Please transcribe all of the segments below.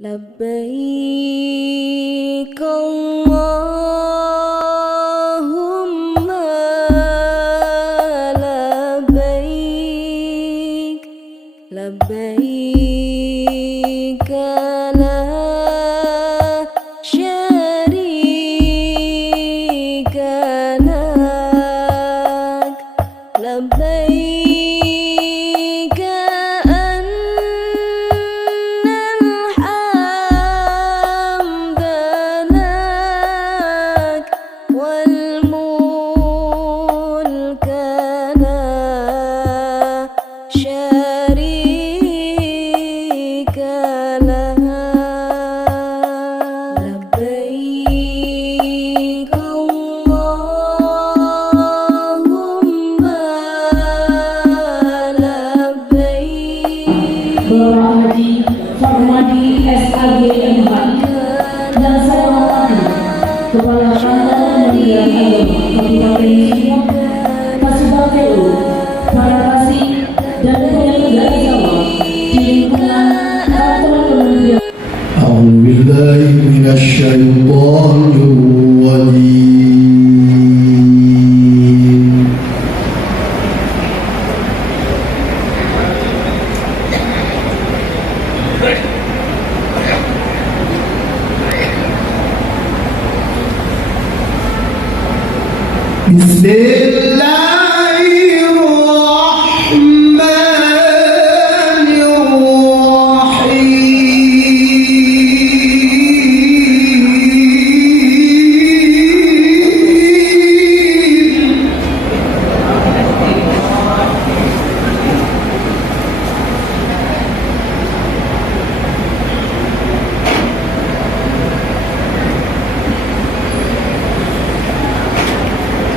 لبيك اللهم لبيك لبيك لا شريك لك لبيك أن الحمد لك والملك لا شريك لك لبيك اللهم لبيك Haji Farmadi SAG M4 dan saya mengatakan kepada kantor Kementerian Agama Kabupaten Sumut, Kasubag PU, para kasih dan penyelenggara Jawa di lingkungan kantor Kementerian. أعوذ بالله من الشيطان الرجيم بسم الله الرحمن الرحيم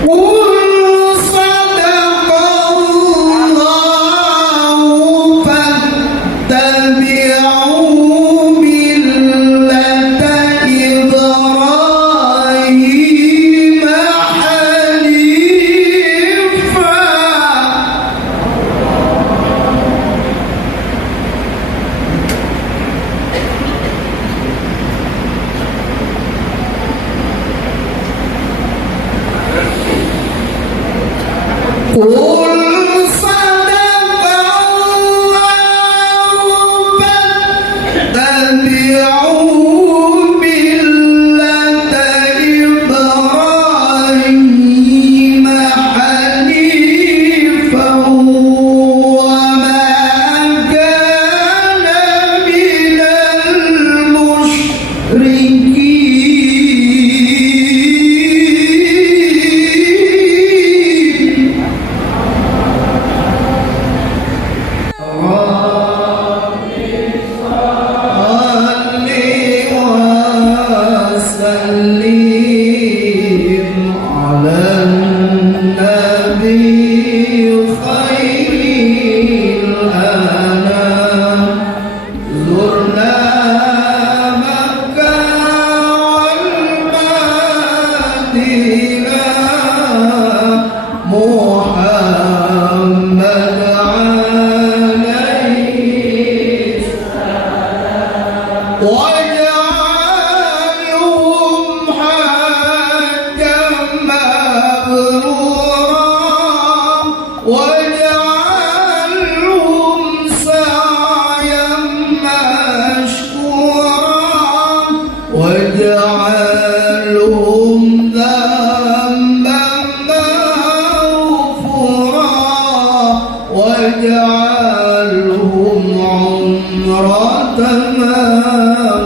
قل صدق الله فاتبعوا ملة إبراهيم حنيفا قل صدق الله فاتبعوا ملة إبراهيم حنيفا وما كان من المشركين وسلم على النبي خير الأنام زرنا مكة والمدينة محمد عليه واجعلهم حجا مبرورا واجعلهم سعيا مشكورا واجعلهم ذنبا مغفورا واجعلهم عمرة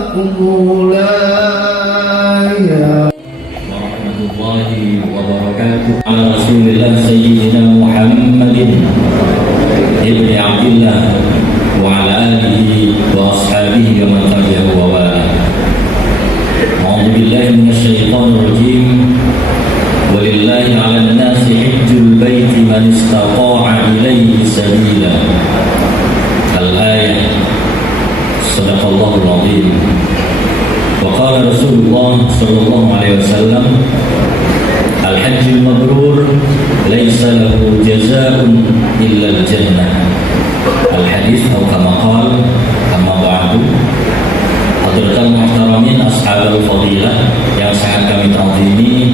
مقبولا ورحمة الله وبركاته على رسول الله سيدنا محمد ابن عبد الله وعلى آله وأصحابه ومن تبعه ووالاه. أعوذ بالله من الشيطان الرجيم. ولله على الناس حج البيت من استطاع إليه سبيلا. الآية. صدق الله العظيم. وقال رسول الله صلى الله عليه وسلم الحج المبرور ليس له جزاء إلا الجنة. Al-hadis atau kama qala amma ba'du. Hadratul Muhtaramin Ashabul Fadilah yang sangat kami ta'zimi,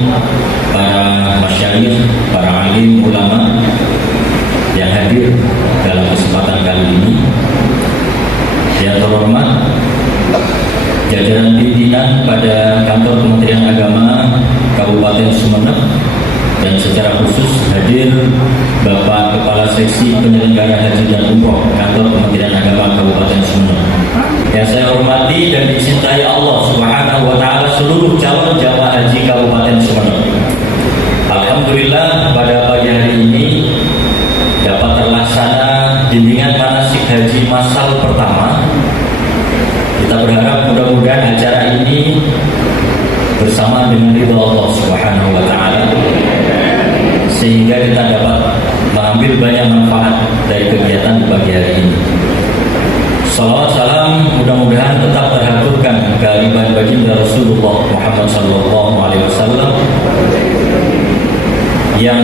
para masyayikh, para alim, ulama yang hadir dalam kesempatan kali ini. Yang terhormat jajaran pimpinan pada kantor Kementerian Agama Kabupaten Sumeneb, dan secara khusus hadir Bapak Kepala Seksi Penyelenggara Haji dan Umroh kantor Kementerian Agama Kabupaten Sumeneb. Yang saya hormati dan dicintai Allah Subhanahu wa taala seluruh calon jamaah haji Kabupaten Sumeneb. Alhamdulillah pada pagi hari ini dapat terlaksana bimbingan manasik haji massal pertama. Kita berharap mudah-mudahan acara ini bersama dengan ridha Allah Subhanahu wa taala, sehingga kita dapat mengambil banyak manfaat dari kegiatan di pagi hari ini. Salawat salam mudah-mudahan tetap terhaturkan kehadiran baginda Rasulullah Muhammad sallallahu alaihi wasallam yang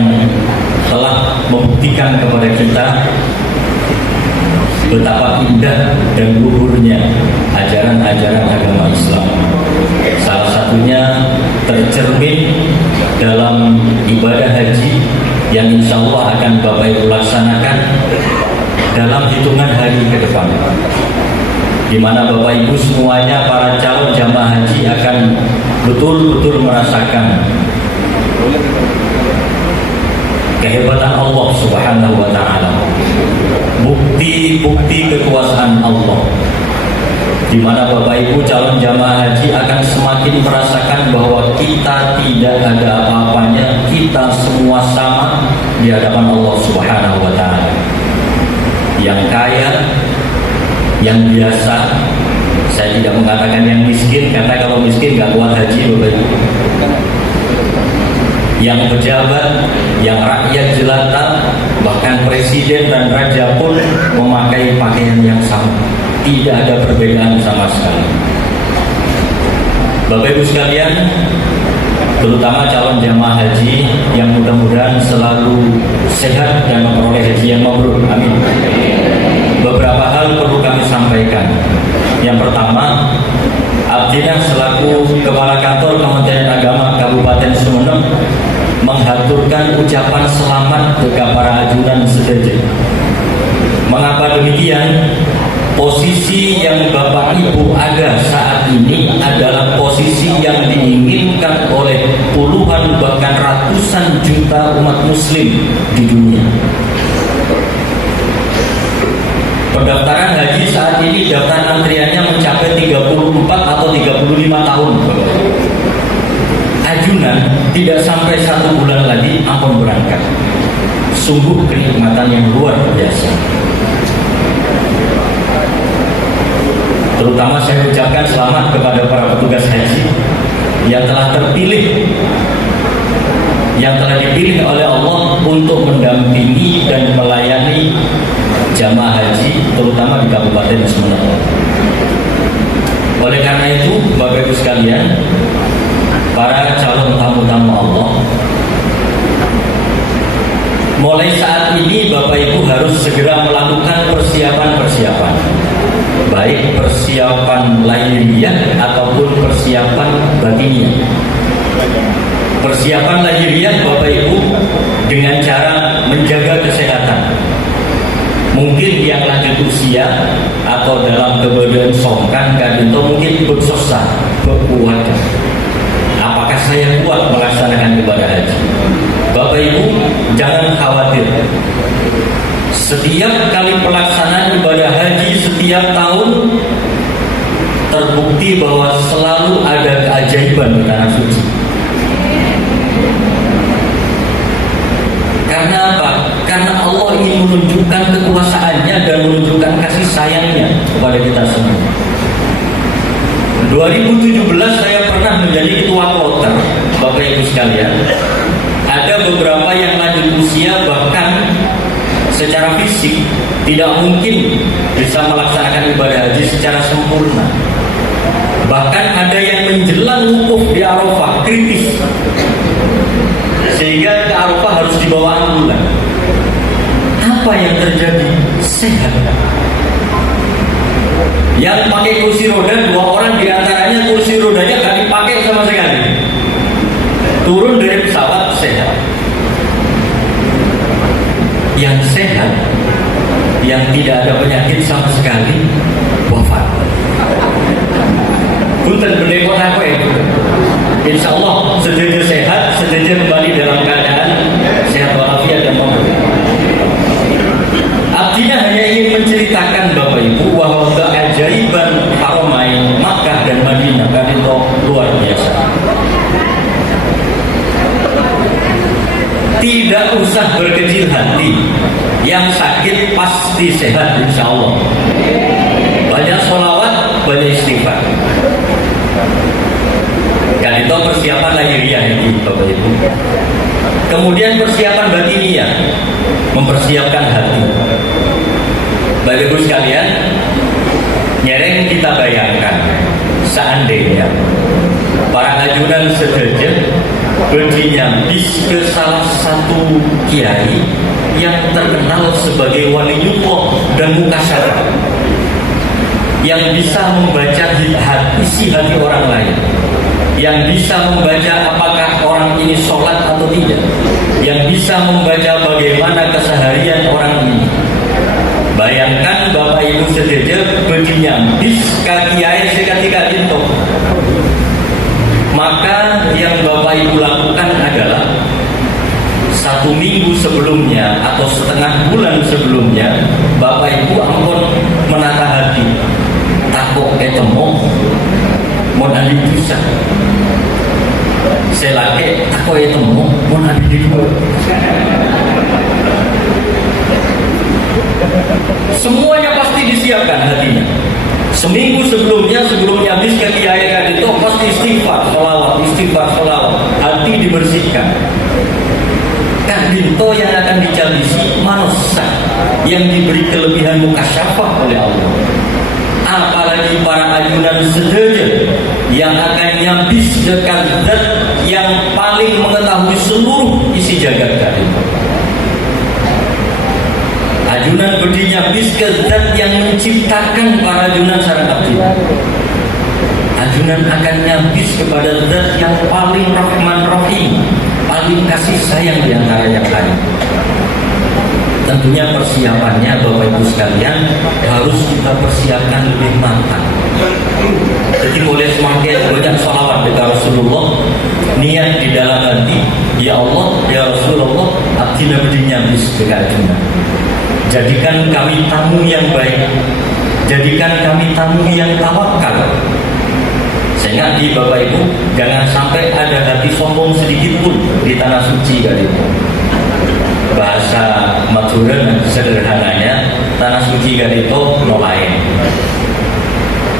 telah membuktikan kepada kita betapa indah dan luhurnya ajaran-ajaran agama Islam. Salah satunya tercermin dalam ibadah haji yang insya Allah akan Bapak Ibu laksanakan dalam hitungan hari ke depan, di mana Bapak Ibu semuanya para calon jamaah haji akan betul-betul merasakan kehebatan Allah Subhanahu wa taala, bukti-bukti kekuasaan Allah, di mana Bapak Ibu calon jamaah haji akan semakin merasakan bahwa kita tidak ada apa-apanya, kita semua sama di hadapan Allah Subhanahu wa taala. Yang kaya, yang biasa, saya tidak mengatakan yang miskin, karena kalau miskin gak kuat haji Bapak Ibu. Yang pejabat, yang rakyat jelata, bahkan presiden dan raja pun memakai pakaian yang sama, tidak ada perbedaan sama sekali. Bapak Ibu sekalian, terutama calon jamaah haji yang mudah-mudahan selalu sehat dan memperoleh haji yang mabrur, amin. Beberapa hal perlu kami sampaikan. Yang pertama, Abdina selaku Kepala Kantor Kementerian Agama Kabupaten Sumeneb menghaturkan ucapan selamat kepada para ajudan sedaja. Mengapa demikian? Posisi yang Bapak Ibu ada saat ini adalah posisi yang diinginkan oleh puluhan bahkan ratusan juta umat muslim di dunia. Pendaftaran haji saat ini daftar antriannya mencapai 34 atau 35 tahun. Ajunan tidak sampai 1 bulan lagi akan berangkat. Sungguh kenikmatan yang luar biasa. Terutama saya ucapkan selamat kepada para petugas haji yang telah terpilih, yang telah dipilih oleh Allah untuk mendampingi dan melayani jamaah haji, terutama di Kabupaten Sumeneb. Oleh karena itu, Bapak Ibu sekalian, para calon tamu-tamu Allah, mulai saat ini Bapak Ibu harus segera melakukan persiapan-persiapan, baik persiapan lahiriah ataupun persiapan batiniah. Persiapan lahiriah Bapak Ibu dengan cara menjaga kesehatan. Mungkin yang lanjut usia atau dalam kebadan songkan kadang mungkin bersusah, berkuatkan. Apakah saya kuat melaksanakan ibadah haji? Bapak Ibu jangan khawatir. Setiap kali pelaksanaan ibadah haji setiap tahun terbukti bahwa selalu ada keajaiban di tanah suci. Karena apa? Karena Allah ingin menunjukkan kekuasaannya dan menunjukkan kasih sayangnya kepada kita semua. 2017 saya pernah menjadi ketua kloter, Bapak Ibu sekalian. Ada beberapa yang lanjut usia bahkan secara fisik tidak mungkin bisa melaksanakan ibadah haji secara sempurna. Bahkan ada yang menjelang wukuf di Arafah kritis, sehingga ke Arafah harus dibawa ambulan. Apa yang terjadi? Sehat. Yang pakai kursi roda 2 orang di yang tidak ada penyakit sama sekali wafat. Punten bendekon aku ya. Insya Allah sejajar sehat, sejajar kembali dalam keadaan sehat walafiat dan mampu. Artinya hanya ingin menceritakan Bapak Ibu bahwa keajaiban Haramain Makkah dan Madinah kan itu luar biasa. Tidak usah berkecil hati. Yang sakit pasti sehat insya Allah. Banyak sholawat, banyak istighfar. Kan itu persiapan lahiriah ini Bapak Ibu. Kemudian persiapan batiniah, mempersiapkan hati. Bapak Ibu sekalian, nyereng kita bayangkan seandainya para ajudan sedaja bernyambis ke salah satu kiai yang terkenal sebagai waliullah dan mukasyarah, yang bisa membaca isi hati orang lain, yang bisa membaca apakah orang ini sholat atau tidak, yang bisa membaca bagaimana keseharian orang ini. Bayangkan Bapak Ibu sedaja bernyambis ke kiai seketika itu. Maka yang Bapak Ibu lakukan adalah 1 minggu sebelumnya atau setengah bulan sebelumnya, Bapak Ibu ampun menata hati, takut ketemu mau nabi bisa saya lagi takut ketemu mau nabi dua. Semuanya pasti disiapkan hatinya. Seminggu sebelumnya, sebelumnya habis ke kiai itu pasti istighfar, sholawat, hati dibersihkan. Kan binto yang akan dicabisi manusia yang diberi kelebihan mukasyafah oleh Allah. Apalagi para ajudan sedaja yang akan nyambis dekat zat yang paling mengetahui seluruh isi jagat tadi. Ajunan bernyambis ke zat yang menciptakan para ajunan sareng abdi. Ajunan akan nyambis kepada zat yang paling Rahman Rahim, paling kasih sayang di antara yang lain. Tentunya persiapannya Bapak Ibu sekalian harus kita persiapkan lebih matang. Jadi boleh semakin banyak sholawat kepada Rasulullah, niat di dalam hati, ya Allah, ya Rasulullah, abdi bernyambis dekat ajunan. Jadikan kami tamu yang baik, jadikan kami tamu yang tawakal. Sehingga di Bapak Ibu jangan sampai ada hati sombong sedikit pun di tanah suci kali itu. Bahasa Madura dan sederhananya, tanah suci kali itu nolain.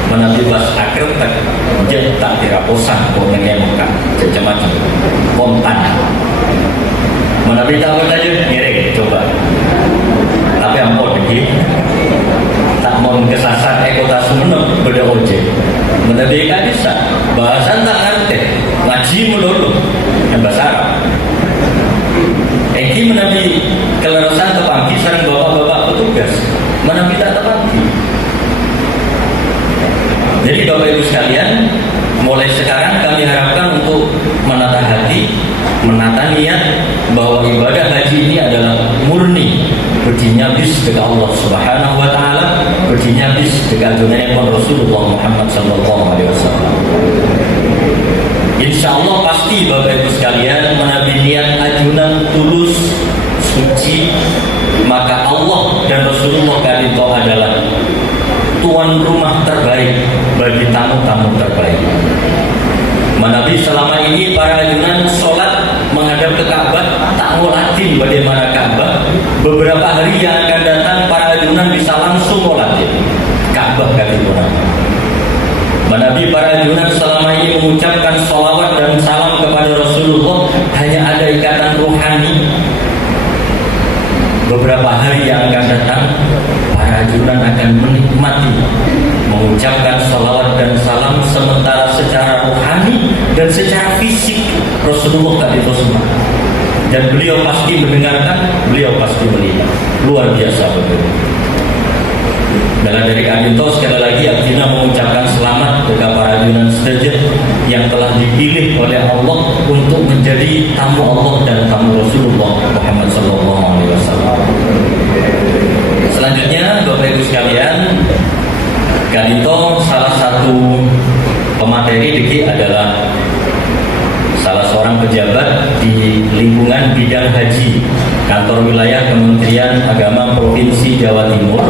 Menabi bas akrab tak menjadi tak diraposan kau mengemuka macam-macam kontan. Menabi tahu aja ngiring coba. Tapi ampun lagi tak mau kesasar ekota Sumenep beda ojek mendedekan bisa bahasan tak ngerti ngaji melulu yang bahasa Arab Eki menabi kelerasan tepangki sarang bapak-bapak petugas menabi tak tepangki. Jadi Bapak Ibu sekalian, mulai sekarang kami harapkan untuk menata hati, menata niat bahwa ibadah haji ini adalah murni bernyambis dekat Allah Subhanahu wa taala, bernyambis dekat dunia Rasulullah Muhammad sallallahu alaihi wasallam. Insyaallah pasti Bapak Ibu sekalian menabi niat ajunan tulus suci, maka Allah dan Rasulullah kali itu adalah tuan rumah terbaik bagi tamu-tamu terbaik. Menabi selama ini para ajunan sholat menghadap ke Ka'bah, tak ngolatin bagaimana Ka'bah. Beberapa hari yang akan datang para ajunan bisa langsung ngolatin Ka'bah kali itu. Menabi para ajunan selama ini mengucapkan sholawat dan salam kepada Rasulullah hanya ada ikatan rohani. Beberapa hari yang akan datang para ajunan akan menikmati mengucapkan sholawat dan salam, sementara secara rohani dan secara fisik Rasulullah tak semua. Dan beliau pasti mendengarkan, beliau pasti melihat. Luar biasa betul. Dalam dari Adinto sekali lagi Abdina mengucapkan selamat kepada para ajunan sedaja yang telah dipilih oleh Allah untuk menjadi tamu Allah dan tamu Rasulullah Muhammad sallallahu alaihi wasallam. selanjutnya Bapak Ibu sekalian, Kadito salah satu pemateri DG adalah salah seorang pejabat di lingkungan bidang haji kantor wilayah Kementerian Agama Provinsi Jawa Timur.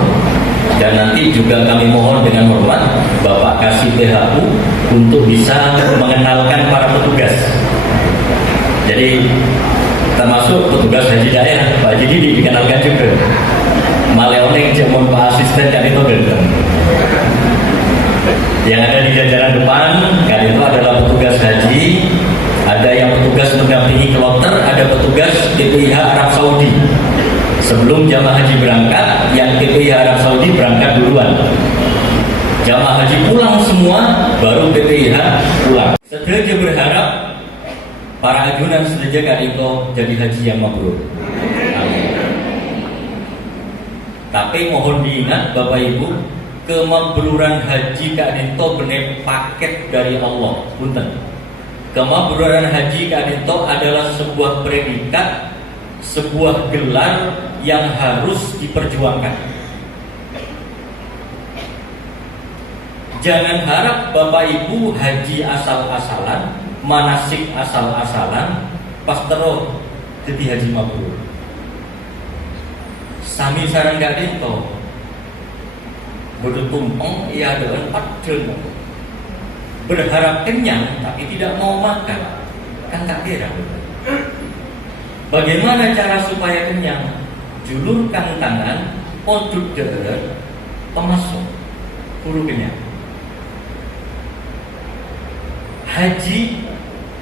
Dan nanti juga kami mohon dengan hormat Bapak Kasih PHU untuk bisa mengenalkan para petugas. Jadi termasuk petugas haji daerah, Pak Haji dikenalkan juga. Maleone jamun Pak Asisten Kadito gendeng. Yang ada di jajaran depan Kadito adalah petugas haji, ada yang petugas mendampingi kloter, ada petugas PPIH Arab Saudi. Sebelum jamaah haji berangkat, yang PPIH Arab Saudi berangkat duluan. Jamaah haji pulang semua, baru PPIH pulang. Sedaya berharap para ajunan sedaya Kadito jadi haji yang mabrur. Amin. Tapi mohon diingat Bapak Ibu, kemabruran haji Kadito bener paket dari Allah. Punten. Kemabruran haji Kadito adalah sebuah predikat, sebuah gelar yang harus diperjuangkan. Jangan harap Bapak Ibu haji asal-asalan, manasik asal-asalan, pas terus jadi haji mabrur. Sami sareng Kadito bodo tumpeng ia dengan padel. Berharap kenyang tapi tidak mau makan, kan tak kira. Bagaimana cara supaya kenyang? Julurkan tangan, pojok dada, pemasuk, buru kenyang. Haji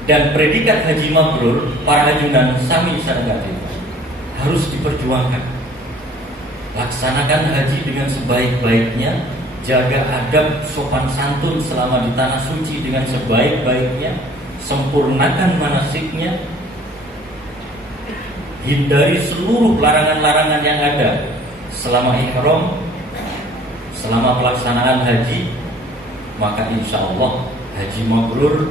dan predikat haji mabrur para ajunan sami sareng Kadito harus diperjuangkan. Laksanakan haji dengan sebaik-baiknya, jaga adab sopan santun selama di tanah suci dengan sebaik-baiknya, sempurnakan manasiknya, hindari seluruh larangan-larangan yang ada selama ihram, selama pelaksanaan haji, maka insya Allah haji mabrur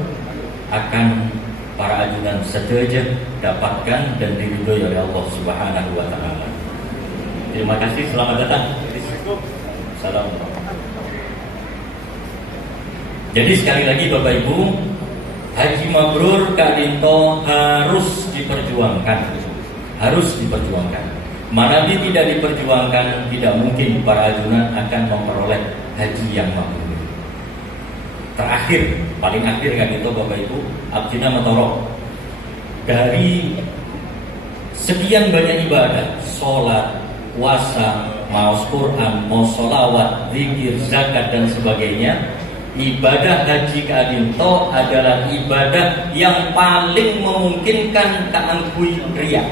akan para ajunan sedaya dapatkan dan diridhoi oleh Allah Subhanahu wa taala. Terima kasih, selamat datang. Salam. Jadi sekali lagi Bapak Ibu, haji mabrur Kadito harus diperjuangkan. Harus diperjuangkan. Manabi tidak diperjuangkan, tidak mungkin para ajunan akan memperoleh haji yang mabrur. Terakhir, paling akhir Kadito Bapak Ibu, abdina matoro. Dari sekian banyak ibadah, sholat, puasa, mau Quran, mau sholawat, zikir, zakat dan sebagainya, ibadah haji Kadito adalah ibadah yang paling memungkinkan keangkui riya.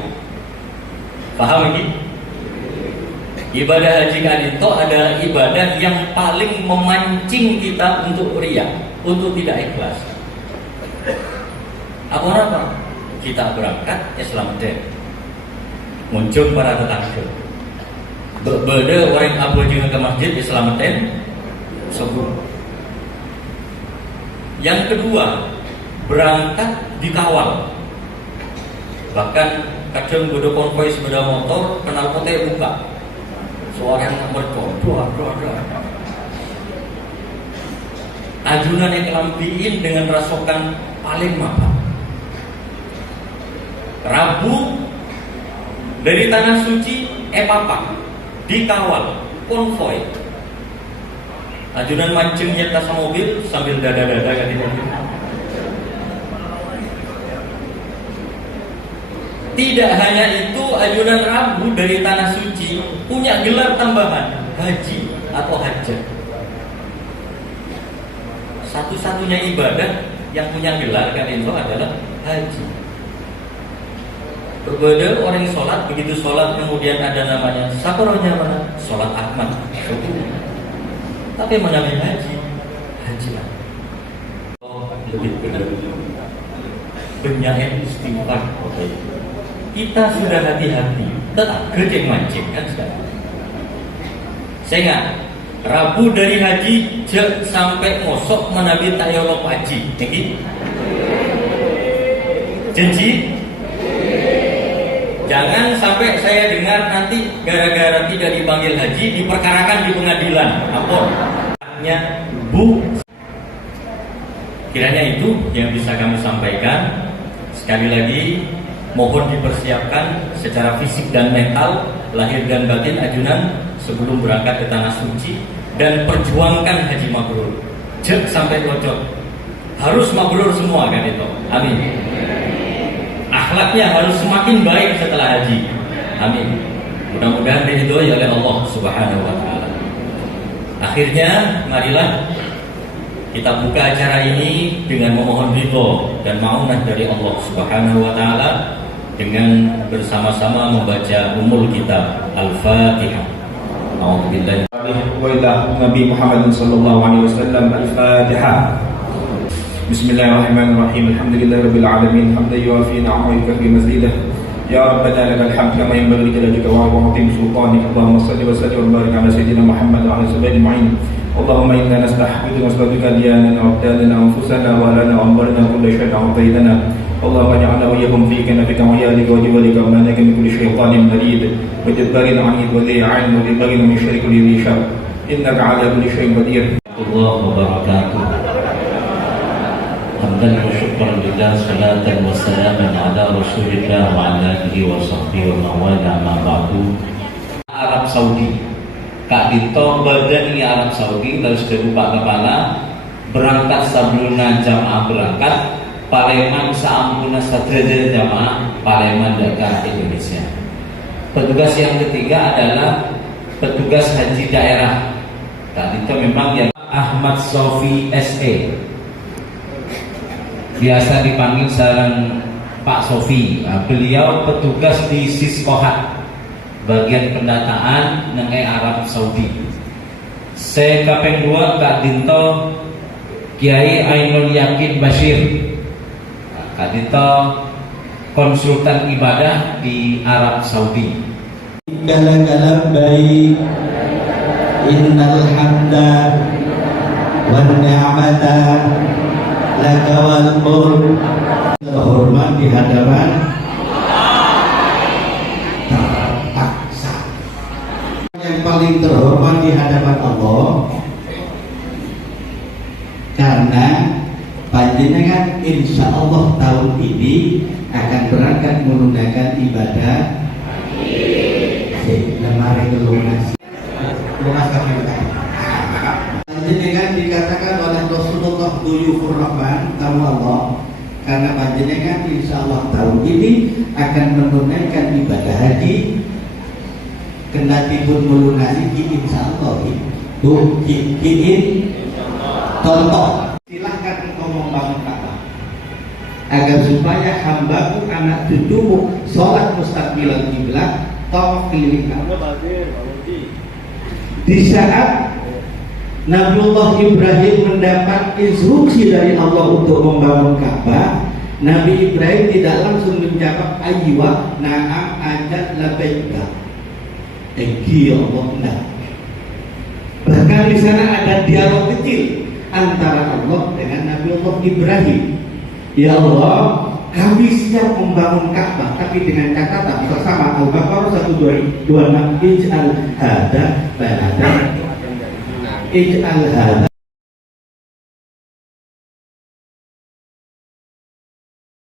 Paham ini? Ibadah haji Kadito adalah ibadah yang paling memancing kita untuk riya, untuk tidak ikhlas. Apa? Kita berangkat Islam deh, muncul para tetangga. Berbeda orang abu juga ke masjid Islam deh, sebelum. Yang kedua, berangkat dikawal. Bahkan kadang bodoh konvoi sepeda motor kenal potnya buka. Suara yang berdoa. Ajunan yang kelampiin dengan rasokan paling maaf. Rabu dari tanah suci Epapak dikawal konvoi. Ajunan mancing nyetas mobil sambil dada-dada kan di mobil. Tidak hanya itu, ajunan Rabu dari tanah suci punya gelar tambahan haji atau hajat. Satu-satunya ibadah yang punya gelar kan itu adalah haji. Berbeda orang sholat, begitu sholat kemudian ada namanya sakurnya mana? Sholat Ahmad. Tapi mengambil haji lah. Lebih benar. Penyair istighfar. Kita sudah hati-hati, tetap gede mancing kan sudah. Saya ingat Rabu dari haji sampai ngosok menabi tayolok haji, tinggi. Janji. Jangan sampai saya dengar nanti gara-gara tidak dipanggil haji diperkarakan di pengadilan. Ampun. Bu, kiranya itu yang bisa kami sampaikan. Sekali lagi mohon dipersiapkan secara fisik dan mental, lahir dan batin ajunan sebelum berangkat ke tanah suci, dan perjuangkan haji mabrur. Jek sampai bocor. Harus mabrur semua kan itu. Amin. Akhlaknya harus semakin baik setelah haji. Amin. Mudah-mudahan diridhoi oleh Allah Subhanahu wa taala. Akhirnya marilah kita buka acara ini dengan memohon ridho dan maunah dari Allah Subhanahu wa taala dengan bersama-sama membaca Ummul Kitab Al-Fatihah. A'udzubillahi wa ila Nabi Muhammad sallallahu alaihi wasallam. Al-Fatihah. Bismillahirrahmanirrahim. Alhamdulillahirabbil alamin. Hamdan yuwafi ni'amahu wa yukafi mazidah. Ya Rabbana lakal hamd kama yanbaghi li jalalika wa 'azimi sultanika. Allahumma shalli wa sallim wa barik ala sayyidina Muhammad wa ala alihi ajma'in. Allahumma inna nasta'hidu wa nas'aluka diyanana wa abdalana wa anfusana wa lana wa amrana kulli shay'in 'ataytana. Allahumma ja'alna wa iyyakum fi kanafika wa yadika wa jibalika wa manaka min kulli syaitanin marid wa jabbarin 'anid wa li'an wa libaghin min syarri kulli syarr. Innaka 'ala kulli syai'in qadir. Allah wabarakatuh. Hamdan wa syukran lillah, salatan wa salaman ala rasulillah wa ala alihi wa sahbihi wa mawala ma ba'du. Arab Saudi, Kak Dito badan Arab Saudi lalu sudah buka kepala berangkat sebelumnya jamaah berangkat Paleman saampuna sadrajat jamaah Paleman Dakar Indonesia. Petugas yang ketiga adalah petugas haji daerah. Kak Dito memang yang Ahmad Sofi SE, biasa dipanggil sarang Pak Sofi. Nah, beliau petugas di Siskohat, bagian pendataan neng Arab Saudi. Saya kapeng 2 Kak Dinto Kiai Ainul Yakin Bashir. Kak Dinto konsultan ibadah di Arab Saudi. Galak-galak baik, innal hamda wan ni'mata laka wal mulk. Terhormat di hadapan terpaksa. Yang paling terhormat di hadapan Allah karena panjenengan insya Allah tahun ini akan berangkat menunaikan ibadah lemari lunas panjenengan dikatakan oleh Rasulullah Duyufur Rahman tamu Allah karena panjenengan insya Allah tahun ini akan menunaikan ibadah haji kendati pun melunasi insya Allah contoh silahkan engkau membangun Ka'bah agar supaya hambaku anak cucumu sholat mustaqbilan kiblat tawaf keliling Ka'bah. Di saat Nabiullah Ibrahim mendapat instruksi dari Allah untuk membangun Ka'bah, Nabi Ibrahim tidak langsung menjawab aywa na'am ajat labaika. Ya Allah, nah. Bahkan di sana ada dialog kecil antara Allah dengan Nabiullah Ibrahim. Ya Allah, kami siap membangun Ka'bah, tapi dengan catatan bersama Al-Baqarah 126 ij'al hada baladan ij'al hada